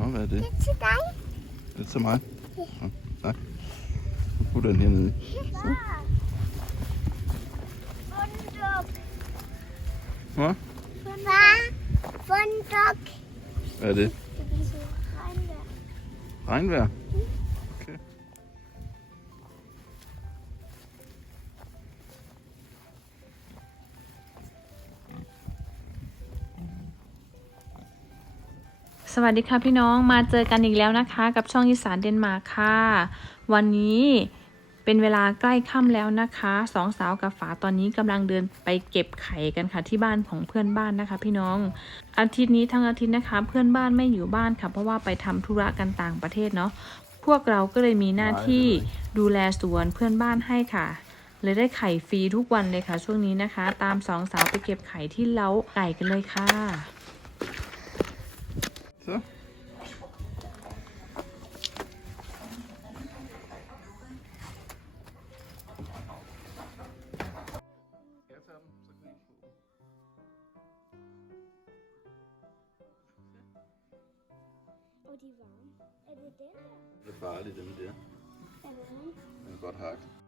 Nå, hvad er det? Det er til dig. Er det til mig? Nå, nej. Nu putter den hernede. Funduk. Hvad? Hvad er det? Regnvejr. Regnvejr? สวัสดีค่ะพี่น้องมาเจอกันอีกแล้วนะคะ กับช่องอีสานเดนมาร์คค่ะ วันนี้เป็นเวลาใกล้ค่ำแล้วนะคะสองสาวกับฝาตอนนี้กำลังเดินไปเก็บไข่กันค่ะที่บ้านของเพื่อนบ้านนะคะ พี่น้อง อาทิตย์นี้ทั้งอาทิตย์นะคะ เพื่อนบ้านไม่อยู่บ้านค่ะ เพราะว่าไปทำธุระกันต่างประเทศเนาะพวกเราก็เลยมีหน้าที่ดูแลสวนเพื่อนบ้านให้ค่ะเลยได้ไข่ฟรีทุกวันเลยค่ะ ช่วงนี้นะคะ ตามสองสาวไปเก็บไข่ที่เล้าไก่กันเลยค่ะ Så. Og de er varme. Er det den der? Det er farligt, den der. Er det den? Den er godt hakt.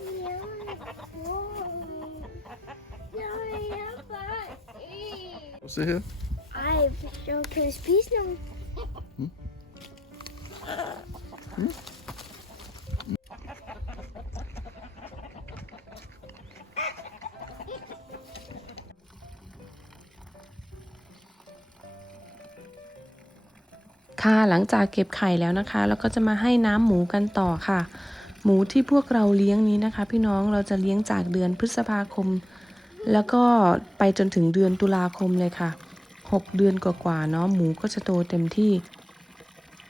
Ja. Wow. Ja, jeg er bare en. Prøv at se her. Ej, så kan vi spise nogle? Mm. Mm. ค่ะหลังจากเก็บไข่แล้วนะคะ เราก็จะมาให้น้ำหมูกันต่อค่ะ หมูที่พวกเราเลี้ยงนี้นะคะ พี่น้องเราจะเลี้ยงจากเดือนพฤษภาคม แล้วก็ไปจนถึงเดือนตุลาคมเลยค่ะ 6 เดือนกว่าๆเนาะหมูก็จะโตเต็มที่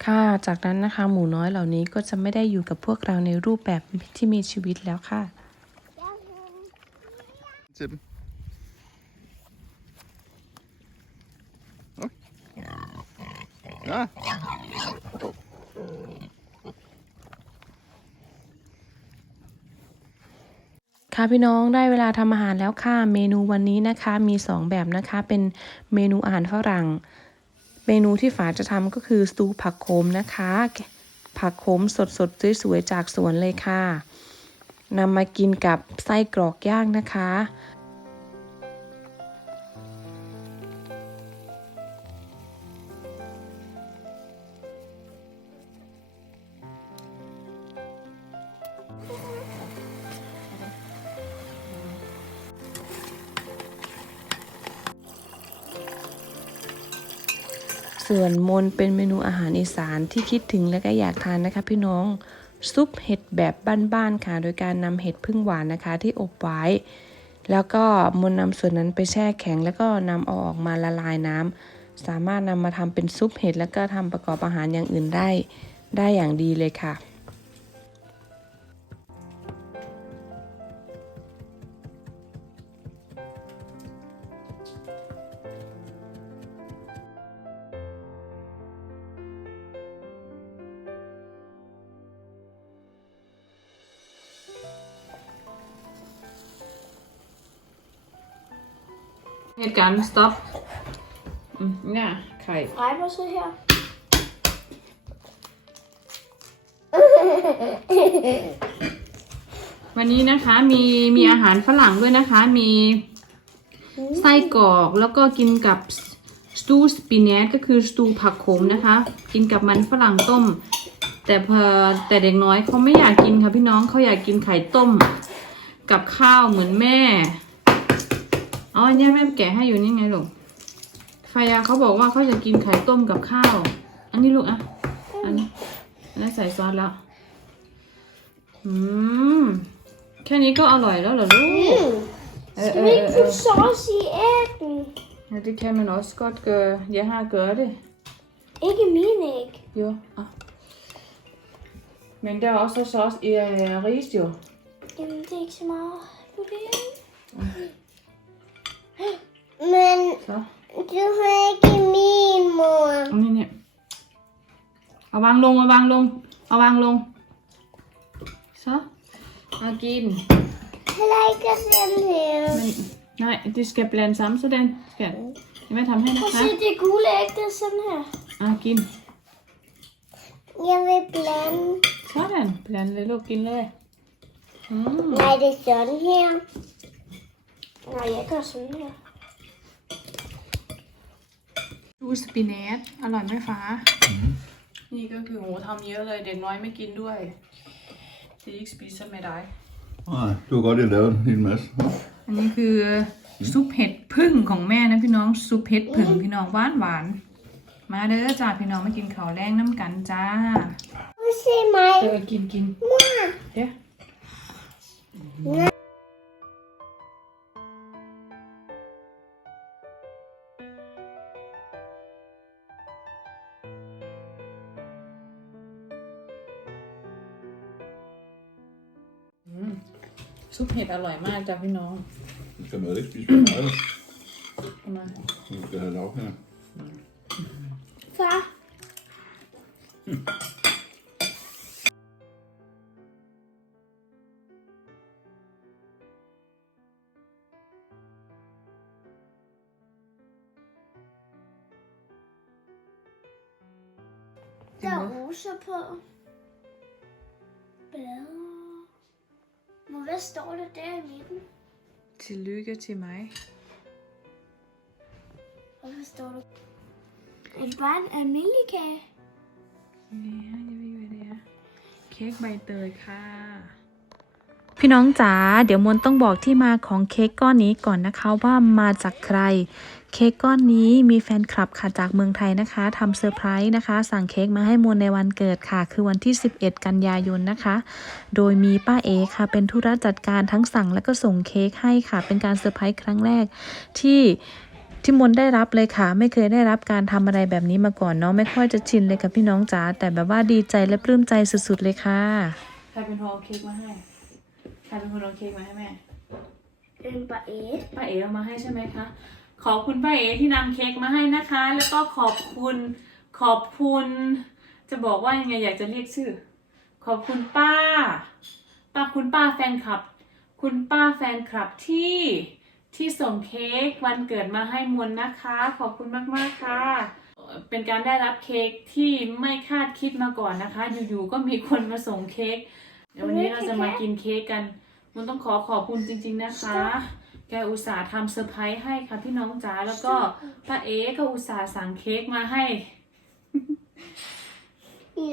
ค่ะจากนั้นนะคะ หมูน้อยเหล่านี้ก็จะไม่ได้อยู่กับพวกเราในรูปแบบที่มีชีวิตแล้วค่ะ Til dem. Oj. Ja. ค่ะพี่น้องได้เวลาทำอาหารแล้วค่ะเมนูวันนี้นะคะมี 2 แบบนะคะ เป็นเมนูอาหารฝรั่ง เมนูที่ฝาจะทำก็คือสตูผักโขมนะคะ ผักโขมสดๆสวยๆจากสวนเลยค่ะนำมากินกับไส้กรอกย่างนะคะ ส่วนมนเป็นเมนูอาหารอีสานที่คิดถึงและก็อยากทานนะคะพี่น้องซุปเห็ดแบบบ้านๆค่ะ โดยการนำเห็ดพึ่งหวานนะคะที่อบไว้ แล้วก็มนนำส่วนนั้นไปแช่แข็ง แล้วก็นำเอาออกมาละลายน้ำสามารถนำมาทำเป็นซุปเห็ดแล้วก็ทำประกอบอาหารอย่างอื่นได้ ได้อย่างดีเลยค่ะ Helt gerne, stop. Mm, ja, Kai. Drej mig så her. วันนี้นะคะมีมีอาหารฝรั่งด้วยนะคะ มีไส้กรอกแล้วก็กินกับสตูสปินเนตก็คือสตูผักขมนะคะ กินกับมันฝรั่งต้ม แต่พอแต่เด็กน้อยเขาไม่อยากกินค่ะพี่น้องเขาอยากกินไข่ต้ม กับข้าวเหมือนแม่ อ๋ออันเนี่ยแม่แกะให้อยู่นี่ไงลูกไฟยาเขาบอกว่าเขาจะกินไข่ต้มกับข้าว อันนี้ลูกอะ อันนี้อันนี้ใส่ซอสแล้ว อืม แค่นี้ก็อร่อยแล้วเหรอลูก Mm. Skal vi ikke putte sauce i æggen? Ja, det kan man også godt gøre. Jeg har gjort det. Ikke min æg. Jo. Ah. Men der er også sauce i uh, ris jo. Jamen, det er ikke så meget vurdering. Men Så. du har ikke min mor. เอานี่เนี่ยเอาวางลงเอาวางลงเอาวางลงซะเอากิน Heller ikke den her. Men, nej, det skal blande sammen, sådan skal jeg vil tage hen. Prøv at Ja. se, det gule æg, det er sådan her. Ah, gin. Jeg vil blande. Sådan. Blande lidt luk ginเลย Mm. Nej, det er sådan her. Nej, jeg gør sådan her. ดูสปินเนตอร่อยไหมฟ้า นี่ก็คือโหทำเยอะเลยเด็กน้อยไม่กินด้วยจะยิ่งสปีซไม่ได้ Nej, du har godt lavet en hel masse. อันนี้คือซุปเห็ดพึ่งของแม่นะพี่น้องซุปเห็ดพึ่งพี่น้องหวานหวานๆมาเด้อจ้าพี่น้องมากินข้าวแรงน้ำกันจ้า Prøv at se mig. เออกินกิน Mor. เดี๋ยวอื เห็ดอร่อยมากจ้ะพี่น้อง Du skal mad ikke spise for meget. เอามา Du skal have lav her. Far. Hvad står der der i midten? Tillykke til mig. Og hvad står der? Er det bare en almindelig kage? Ja, jeg ved ikke, hvad det er. Cake by the car. พี่น้องจ๋าเดี๋ยวมนต้องบอกที่มาของเค้กก้อนนี้ก่อนนะคะว่ามาจากใคร เค้กก้อนนี้มีแฟนคลับค่ะจากเมืองไทยนะคะทำเซอร์ไพรส์นะคะ สั่งเค้กมาให้มนในวันเกิดค่ะ คือวันที่ 11 กันยายนนะคะ โดยมีป้าเอค่ะเป็นธุระจัดการทั้งสั่งและก็ส่งเค้กให้ค่ะ เป็นการเซอร์ไพรส์ครั้งแรกที่ที่มนได้รับเลยค่ะ ไม่เคยได้รับการทำอะไรแบบนี้มาก่อนเนาะไม่ค่อยจะชินเลยกับพี่น้องจ๋าแต่แบบว่าดีใจและปลื้มใจสุดๆเลยค่ะใครเป็นคนเอาเค้กมาให้ รเป็นคนเอาเค้กมาให้แม่ En baguette. ป้าเอ๋เอามาให้ใช่ไหมคะ ขอบคุณป้าเอ๋ที่นำเค้กมาให้นะคะ แล้วก็ขอบคุณขอบคุณ จะบอกว่ายังไงอยากจะเรียกชื่อ ขอบคุณป้า ป้าคุณป้าแฟนคลับ คุณป้าแฟนคลับที่ที่ส่งเค้กวันเกิดมาให้มวลนะคะ ขอบคุณมาก ๆ ค่ะ เป็นการได้รับเค้กที่ไม่คาดคิดมาก่อนนะคะ อยู่ ๆ ก็มีคนมาส่งเค้กเดี๋ยววันนี้เราจะมากินเค้กกัน มันต้องขอขอบคุณจริง ๆนะคะ แกอุตส่าห์ทำเซอร์ไพรส์ให้ค่ะพี่น้องจ๋าแล้วก็ป้าเอ๋ก็อุตส่าห์สั่งเค้กมาให้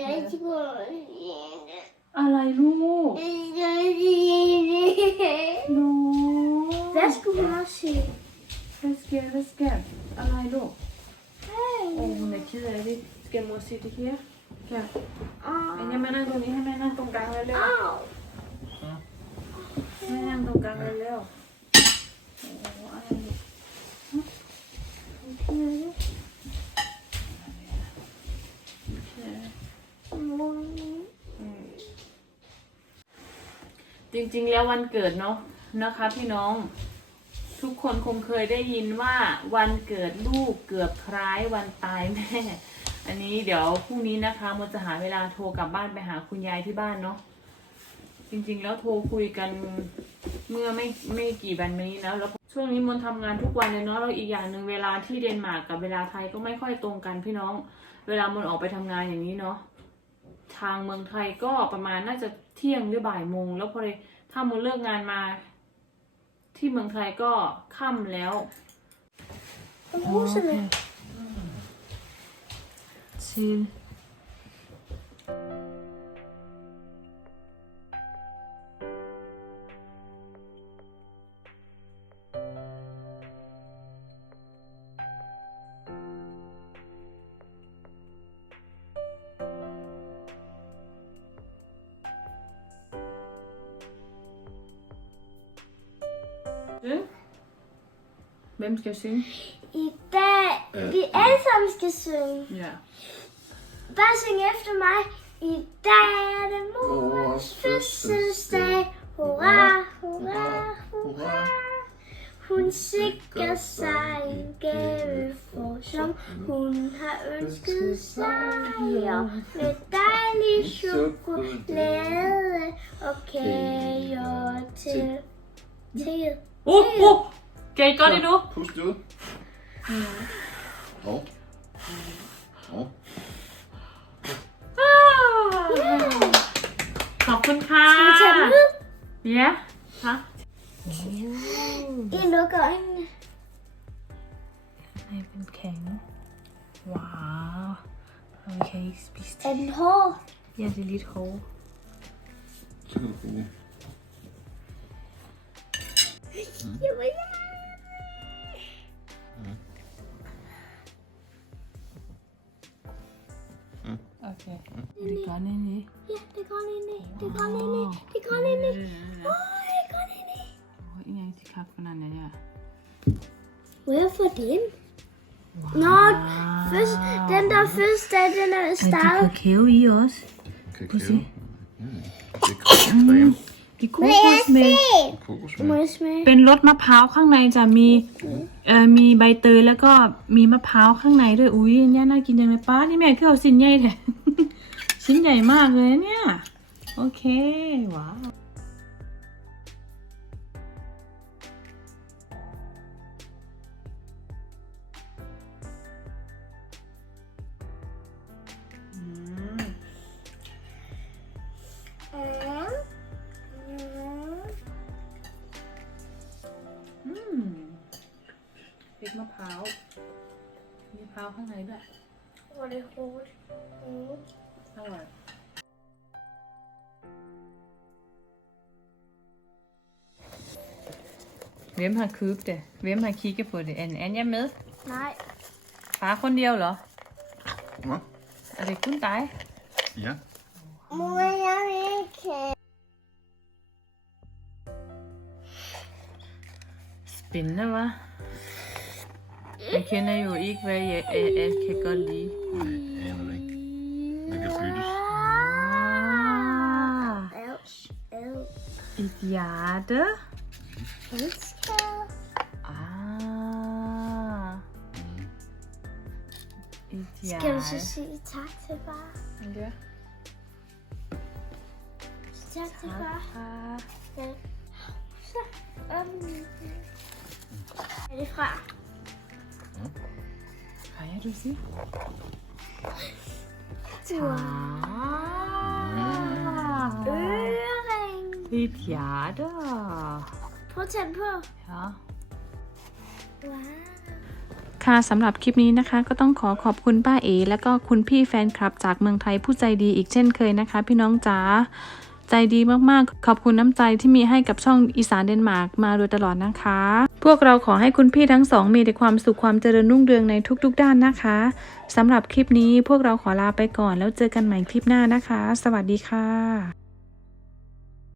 Jeg tror... อะไรลูกหนู Hvad skulle hun også sige? Let's get let's get อะไรลูกโอ้ hun er ked af det skal mor sige det her แกอันนี้มานั่งตรงนี้ ให้แม่นั่งตรงกลางเลยเร็ว Au. แม่นั่งตรงกลางเลยเร็วโอ้อะไรลูกฮะโอเคโอเคจริงๆแล้ววันเกิดเนาะนะคะพี่น้อง ทุกคนคงเคยได้ยินว่าวันเกิดลูกเกือบคล้ายวันตายแม่ อันนี้เดี๋ยวพรุ่งนี้นะคะมดจะหาเวลาโทรกลับบ้านไปหาคุณยายที่บ้านเนาะ จริงๆ แล้วโทรคุยกันเมื่อไม่ไม่กี่วันมานี้แล้วแล้วช่วงนี้มนทำงานทุกวันเลยเนาะแล้วอีกอย่างหนึ่งเวลาที่เดนมาร์กกับเวลาไทยก็ไม่ค่อยตรงกันพี่น้อง เวลามนออกไปทำงานอย่างนี้เนาะทางเมืองไทยก็ประมาณน่าจะเที่ยงหรือบ่ายโมงแล้วพอดีถ้ามันเลิกงานมา ที่เมืองไทยก็ค่ำแล้ว Roserne. ชิล Hvem skal synge? I dag, øh, vi alle sammen skal synge. Ja. Bare syng efter mig. I dag er det mors fødselsdag. Hurra, hurra, hurra. Hun sikrer sig en gave for, som hun har ønsket sig. Med dejlig chokolade og kager til. Til. Oh, uh. โหเกย์ก็ได้ดู Pust det ud. Og. Og. ขอบคุณค่ะ Skal vi tage den ud? เนี่ยฮะ I lukker øjnene. ให้เป็นแข็งว้าวโอเคปิส Er den hård? ยาดิลิทโฮ Så kan du bruge. Jeg vil โอเคดีก่อนนี่นี่ Ja, det går ind i. Det går ind i. Det går ind i. Åh, det går ind i. โอ้ยอีกอย่างที่คักขนาดนี้เนี่ย Må jeg få den? Nå, først, den der først, da den er ไอติ startet. คาเคลอีออส Kakao. se. Ja. Det er creme. มีโคโค่เมล Kokosmælk. Må jeg smage? เป็นรสมะพร้าวข้างในจะมีเอ่อมีใบเตยแล้วก็มีมะพร้าวข้างในด้วย อุ้ยเนี่ยน่ากินจังเลยป้า นี่แม่คือเอาชิ้นใหญ่แท้ ชิ้นใหญ่มากเลยเนี่ย โอเค ว้าวอืมพริกมะพร้าว มีมะพร้าวข้างในด้วย Hvor er det hårdt. Mm. อร่อย Hvem har købt det? Hvem har kigget på det? Er Anja med? Nej. Far kun เดียวเหรอ Hvad? Er det kun dig? Ja. Må jeg ikke? Spændende, hva'? Jeg kender jo ikke, hvad jeg, jeg, jeg kan godt lide. Et hjerte. Elsker. Ah. Et Skal du hjerte. så sige tak til far? Ja. Tak til far. Ah. Ja. Så. Um. Er det fra? Kan jeg du sige? Wow. Ah. Øring. Et hjerte. Prøv at tage den på. Ja. Wow. ค่ะสำหรับคลิปนี้นะคะ ก็ต้องขอขอบคุณป้าเอ และก็คุณพี่แฟนคลับจากเมืองไทยผู้ใจดีอีกเช่นเคยนะคะ พี่น้องจ๋าใจดีมากๆ ขอบคุณน้ำใจที่มีให้กับช่องอีสานเดนมาร์กมาโดยตลอดนะคะ พวกเราขอให้คุณพี่ทั้งสองมีแต่ความสุขความเจริญรุ่งเรืองในทุกๆ ด้านนะคะสำหรับคลิปนี้พวกเราขอลาไปก่อนแล้วเจอกันใหม่คลิปหน้านะคะ สวัสดีค่ะ